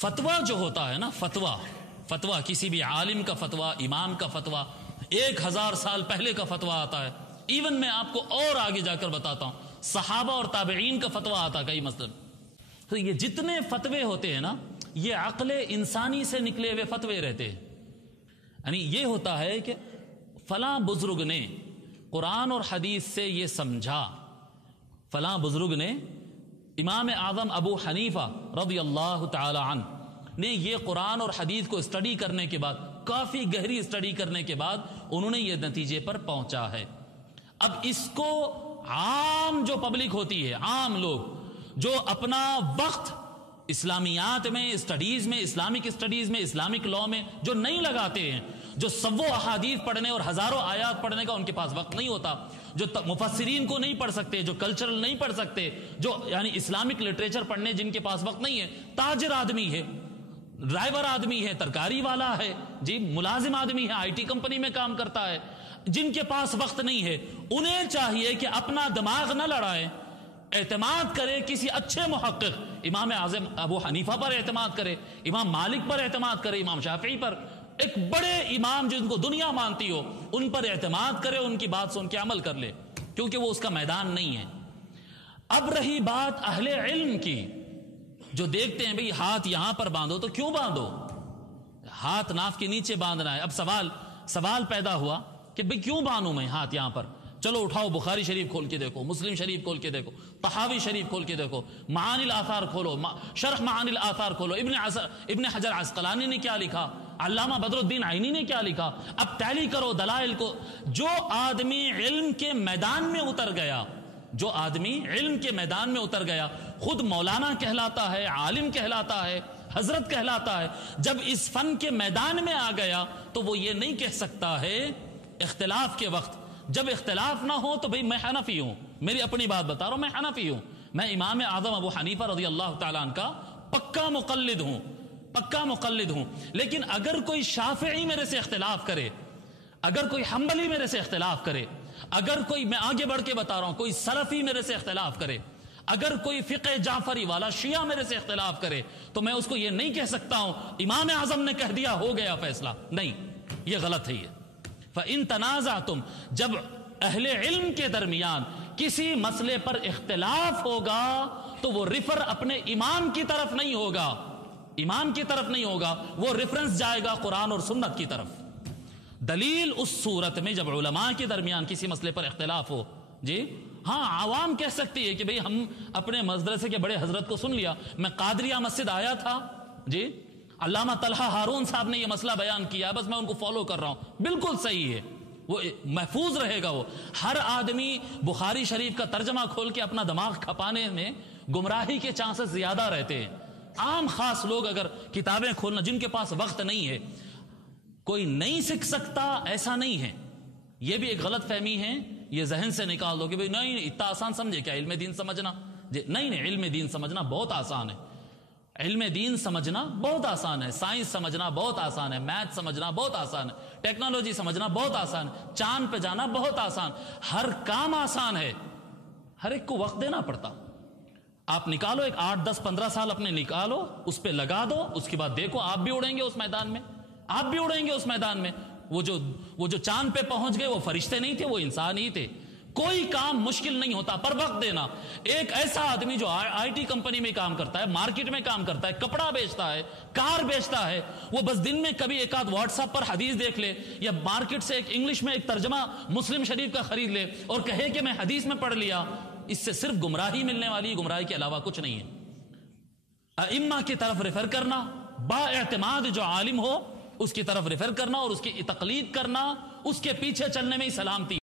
फतवा जो होता है ना, फतवा किसी भी आलिम का फतवा, इमाम का फतवा 1000 साल पहले का फतवा आता है। इवन मैं आपको और आगे जाकर बताता हूं, सहाबा और ताबईन का फतवा आता कई मसलन। तो ये जितने फतवे होते हैं ना, ये अक्ले इंसानी से निकले हुए फतवे रहते हैं। यानी ये होता है कि फलां बुजुर्ग ने कुरान और हदीस से ये समझा, फलां बुजुर्ग ने, इमाम आज़म अबू हनीफा रज़ियल्लाहु ताला अन्हु ने ये कुरान और हदीस को स्टडी करने के बाद, काफी गहरी स्टडी करने के बाद उन्होंने ये नतीजे पर पहुंचा है। अब इसको आम जो पब्लिक होती है, आम लोग जो अपना वक्त इस्लामियात में, स्टडीज में, इस्लामिक स्टडीज में, इस्लामिक लॉ में जो नहीं लगाते हैं, जो सव्वो अहादीस पढ़ने और हजारों आयात पढ़ने का उनके पास वक्त नहीं होता, जो मुफस्सिरीन को नहीं पढ़ सकते, जो कल्चरल नहीं पढ़ सकते, जो यानी इस्लामिक लिटरेचर पढ़ने जिनके पास वक्त नहीं है, ताजिर आदमी है, ड्राइवर आदमी है, तरकारी वाला है जी, मुलाजिम आदमी है, आईटी कंपनी में काम करता है, जिनके पास वक्त नहीं है, उन्हें चाहिए कि अपना दिमाग न लड़ाएं, एतमाद करे किसी अच्छे मुहक्किक, इमाम आज़म अबू हनीफा पर एतमाद करे, इमाम मालिक पर एतमाद करे, इमाम शाफी पर, एक बड़े इमाम जिनको दुनिया मानती हो उन पर एतमाद करे, उनकी बात सुन के अमल कर ले, क्योंकि वो उसका मैदान नहीं है। अब रही बात अहले इल्म की, जो देखते हैं भाई हाथ यहां पर बांधो, तो क्यों बांधो, हाथ नाफ के नीचे बांधना है। अब सवाल पैदा हुआ कि भाई क्यों बांधूं मैं हाथ यहां पर, चलो उठाओ बुखारी शरीफ खोल के देखो, मुस्लिम शरीफ खोल के देखो, तहावी शरीफ खोल के देखो, मानिल आसार खोलो, शरह मानिल आसार खोलो, इब्न हजर अस्कलानी ने क्या लिखा, अल्लामा बदरुद्दीन आइनी ने क्या लिखा। अब टैली करो दलाइल को। जो आदमी इल्म के मैदान में उतर गया, जो आदमी इल्म के मैदान में उतर गया, खुद मौलाना कहलाता है, आलिम कहलाता है, हजरत कहलाता है, जब इस फन के मैदान में आ गया तो वो ये नहीं कह सकता है इख्तिलाफ के वक्त, जब इख्तिलाफ ना हो तो भाई मैं हनफी हूं, मेरी अपनी बात बता रहा हूं, मैं हनफी हूं, मैं इमाम आज़म अबू हनीफा रज़ियल्लाहु ताला अन्हु का पक्का मुक़ल्लिद हूं। लेकिन अगर कोई शाफ़िई मेरे से इख्तिलाफ करे, अगर कोई हम्बली मेरे से इख्तिलाफ करे, अगर कोई, मैं आगे बढ़ के बता रहा हूं, कोई सलफी मेरे से इख्तिलाफ करे, अगर कोई फ़िक़्ह जाफरी वाला शिया मेरे से इख्तिलाफ करे, तो मैं उसको ये नहीं कह सकता हूं इमाम आज़म ने कह दिया हो गया फैसला, नहीं, ये गलत है। ये फ़इन तनाज़अतुम, जब अहले इल्म के दरमियान किसी मसले पर इख्तिलाफ होगा तो वो रिफर अपने इमाम की तरफ नहीं होगा, इमाम की तरफ नहीं होगा, वो रेफरेंस जाएगा कुरान और सुन्नत की तरफ। दलील उस सूरत में जब उलमा के दरमियान किसी मसले पर इख्तिलाफ हो जी, हाँ, आवाम कह सकती है कि भाई हम अपने मदरसे के बड़े हजरत को सुन लिया, मैं कादरिया मस्जिद आया था जी, अल्लामा तलहा हारून साहब ने यह मसला बयान किया, बस मैं उनको फॉलो कर रहा हूं, बिल्कुल सही है, वो महफूज रहेगा। वो हर आदमी बुखारी शरीफ का तर्जमा खोल के अपना दिमाग खपाने में गुमराही के चांसेस ज्यादा रहते हैं। आम खास लोग अगर किताबें खोलना, जिनके पास वक्त नहीं है, कोई नहीं सीख सकता ऐसा नहीं है, यह भी एक गलत फहमी है, यह जहन से निकाल दो कि भाई नहीं इतना आसान समझे क्या इल्म दीन समझना, नहीं, इल्म दीन समझना बहुत आसान है, इल्म दीन समझना बहुत आसान है, साइंस समझना बहुत आसान है, मैथ समझना बहुत आसान है, टेक्नोलॉजी समझना बहुत आसान है, चांद पे जाना बहुत आसान, हर काम आसान है, हर एक को वक्त देना पड़ता। आप निकालो एक 8, 10, 15 साल अपने निकालो, उस पर लगा दो, उसके बाद देखो आप भी उड़ेंगे उस मैदान में, आप भी उड़ेंगे उस मैदान में। वो जो चांद पे पहुंच गए वो फरिश्ते नहीं थे, वो इंसान ही थे। कोई काम मुश्किल नहीं होता, पर वक्त देना। एक ऐसा आदमी जो आईटी कंपनी में काम करता है, मार्केट में काम करता है, कपड़ा बेचता है, कार बेचता है, वो बस दिन में कभी एक आध व्हाट्सएप पर हदीस देख ले, या मार्केट से एक इंग्लिश में एक तर्जमा मुस्लिम शरीफ का खरीद ले और कहे कि मैं हदीस में पढ़ लिया, इससे सिर्फ गुमराही मिलने वाली, गुमराही के अलावा कुछ नहीं है। अइम्मा की तरफ रेफर करना, बाएतमाद जो आलिम हो उसकी तरफ रेफर करना और उसकी तकलीद करना, उसके पीछे चलने में ही सलामती।